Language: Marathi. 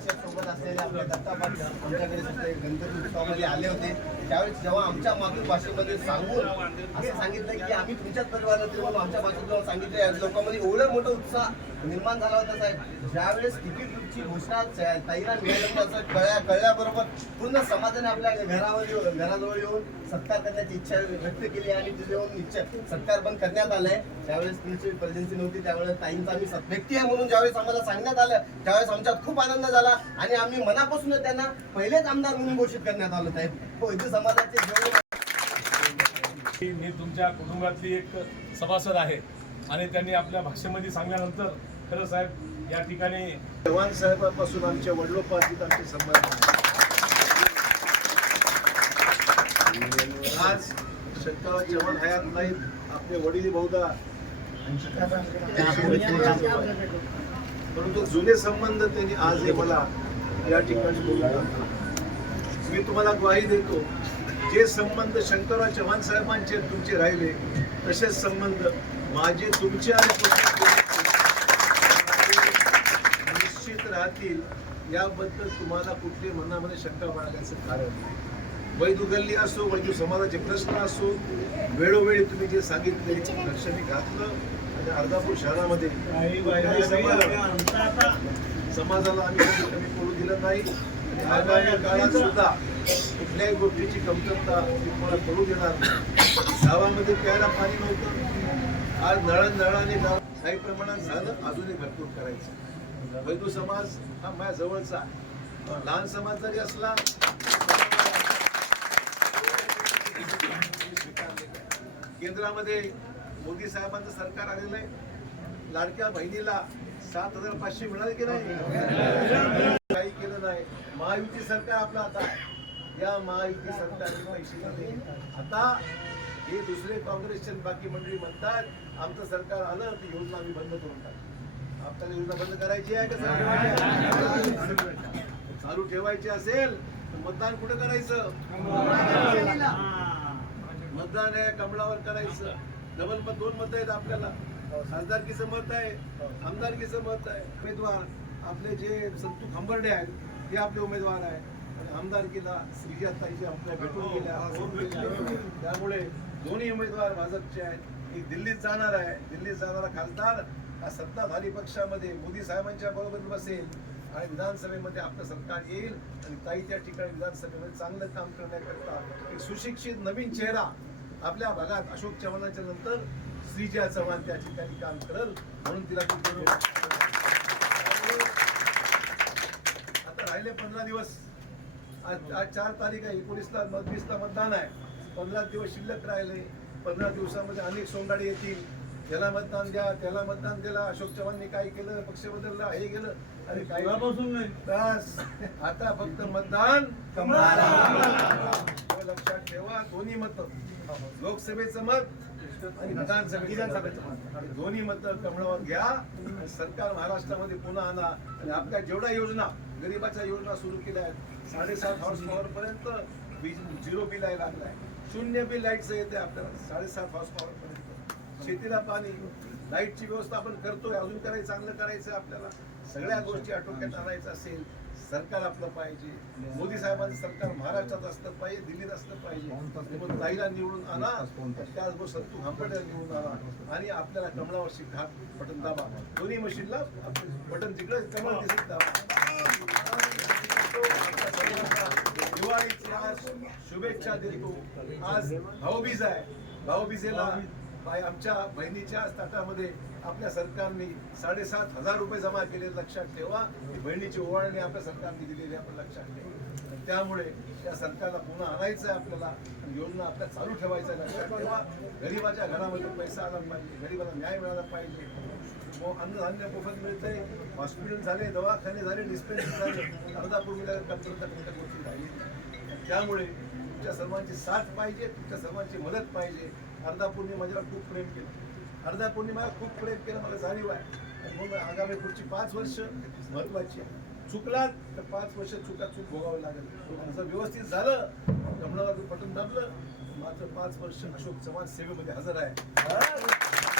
सोबत असलेले आपले दत्तापाठ आमच्याकडे सुद्धा गणपती उत्सवामध्ये आले होते. त्यावेळेस जेव्हा आमच्या मातृभाषेमध्ये सांगून असं सांगितलं की आम्ही तुमच्याच परिवारातील आमच्या भाषेत जेव्हा सांगितले लोकांमध्ये एवढं मोठं उत्साह निर्माण झाला होता साहेब. ज्यावेळेस तिकीटची घोषणा त्या- ताईला मिळाल्याचं कळल्या कळल्याबरोबर पूर्ण समाजाने आपल्या घरावर येऊन घराजवळ येऊन सत्कार करण्याची इच्छा व्यक्त केली आणि तिथे येऊन इच्छा सत्कार पण करण्यात आलाय. त्यावेळेस तुमची प्रेझेन्सी नव्हती त्यावेळेस ताईंचा आम्ही व्यक्ती आहे म्हणून ज्यावेळेस आम्हाला सांगण्यात आलं त्यावेळेस आमच्यात खूप आनंद झाला आणि आम्ही मनापासूनच त्यांना पहिलेच आमदार म्हणून घोषित करण्यात आलं साहेब. हो, वैद्य समाजाचे जेवढे मी तुमच्या कुटुंबातली एक सभासद आहे आणि त्यांनी आपल्या भाषेमध्ये सांगल्यानंतर खरं साहेब या ठिकाणी चव्हाण साहेबांपासून आमच्या वडिलोपार्जित आमचे संबंध आज शंकरराव चव्हाण हयात नाहीत आपले वडील बहुधा. परंतु जुने संबंध त्यांनी आज हे मला या ठिकाणी बोलून मी तुम्हाला ग्वाही देतो जे संबंध शंकरराव चव्हाण साहेबांचे तुमचे राहिले तसेच संबंध माझे तुमचे आणि निश्चित राहतील याबद्दल तुम्हाला कुठली मनामध्ये शंका बाळगण्याचं कारण नाही. वैदू असो वैदू समाजाचे प्रश्न असो वेळोवेळी तुम्ही जे सांगितले लक्ष मी घातलं आणि अर्धापूर शहरामध्ये समाजाला आम्ही कमी पडू दिलं नाही आगामी काळात सुद्धा कुठल्याही गोष्टीची कमतरता तुम्हाला पडू देणार नाही. गावामध्ये प्यायला पाणी नव्हतं आज नळण नळाने गाव काही प्रमाणात झालं अजूनही भरपूर करायचं वैदू समाज हा माझ्या जवळचा लहान समाज जरी असला केंद्रामध्ये मोदी साहेबांचं सरकार आलेलं आहे. लाडक्या बहिणीला सात हजार पाचशे मिळाले की नाही? काही केलं नाही. महायुती सरकार आपलं आता या महायुती सरकारने पैसे दिले. आता हे दुसरे काँग्रेसचे बाकी मंडळी म्हणतात आमचं सरकार आलं तर योजना आम्ही बंद करून टाकू. आपल्याला योजना बंद करायची आहे का चालू ठेवायची असेल तर मतदान कुठं करायचं? मतदान आहे कमळावर करायचं. डबल मत दोन मत आहेत आपल्याला. खासदारकीचं मत आहे आमदारकीचं मत आहे. उमेदवार आपले जे संतू खंबर्डे आहेत ते आपले उमेदवार आहे आणि आमदारकीला श्रीजाताईचे आपल्या भेटून गेल्या फोन केल्या. त्यामुळे दोन्ही उमेदवार भाजपचे आहेत. एक दिल्लीत जाणार आहे. दिल्लीत जाणारा खासदार हा सत्ताधारी पक्षामध्ये मोदी साहेबांच्या बरोबर बसेल आणि विधानसभेमध्ये आपलं सरकार येईल आणि ताई त्या ठिकाणी विधानसभेमध्ये चांगलं काम करण्याकरता एक सुशिक्षित नवीन चेहरा आपल्या भागात अशोक चव्हाणाच्या नंतर श्रीजया चव्हाण त्या ठिकाणी काम करल म्हणून तिला आता राहिले पंधरा दिवस. आज आज चार तारीख आहे. एकोणीसला वीसला मतदान आहे. पंधरा दिवस शिल्लक राहिले. पंधरा दिवसामध्ये अनेक सोंगाडे येतील. त्याला मतदान द्या त्याला मतदान दिला. अशोक चव्हाणनी काय केलं? पक्ष बदलला हे गेलं. अरे काही बस. आता फक्त मतदान कमळाला. हे लक्षात ठेवा दोन्ही मत. लोकसभेचं मत आणि विधानसभे विधानसभेचं मत. आणि दोन्ही मत कमळावर घ्या आणि सरकार महाराष्ट्रामध्ये पुन्हा आणा. आणि आपल्या जेवढ्या योजना गरिबाच्या योजना सुरू केल्या आहेत साडेसात हॉर्स पॉवर पर्यंत वीज झिरो बिल आहे लागलाय. शून्य बिल लाईटचं येते आपल्याला. साडेसात हॉर्स पॉवर पर्यंत. शेतीला पाणी लाईटची व्यवस्था आपण करतोय अजून करायचं चांगलं करायचं आपल्याला. सगळ्या गोष्टी आटोक्यात आणायचं असेल सरकार आपलं पाहिजे. मोदी साहेबांचं सरकार महाराष्ट्रात असलं पाहिजे दिल्लीत असलं पाहिजे. मग ताईला निवडून आणा त्याचबरोबर संतू हांपड्याला निवडून आणा. आणि आपल्याला कमळावरची घाट बटन दाबा. दोन्ही मशीनला बटन तिकडे कमळ दिसत दाबा. दिवाळीची आज शुभेच्छा देतो. आज भाऊबीज आहे. भाऊबीजेला बाय आमच्या बहिणीच्या ताटामध्ये आपल्या सरकारने साडेसात हजार रुपये जमा केले लक्षात ठेवा. ही बहिणीची ओवाळणी आपल्या सरकारने दिलेली आहे, आपण लक्षात ठेवा. त्यामुळे या सरकारला पुन्हा आणायचं आहे आपल्याला. योजना आपल्या चालू ठेवायचं आहे लक्षात ठेवा. गरिबाच्या घरामध्ये पैसा आला पाहिजे गरिबाला न्याय मिळाला पाहिजे. मो- अन्नधान्य मोफत मिळतंय हॉस्पिटल झाले दवाखाने झाले डिस्पेन्सरी झाले अर्धापूर्वी मिळाले गोष्टी झाली त्यामुळे तुमच्या सर्वांची साथ पाहिजे तुमच्या सर्वांची मदत पाहिजे. अर्धापूरने माझ्यावर खूप प्रेम केलं. अर्धा पौर्णिमा खूप प्रेम केलं मला जाणीव आहे. म्हणून आगामी पुढची पाच वर्ष महत्वाची आहे. चुकला तर पाच वर्ष चुका चूक भोगावं लागेल. आणि जर व्यवस्थित झालं जमणावर पटून दाबलं. मात्र पाच वर्ष अशोक चव्हाण सेवेमध्ये हजर आहे.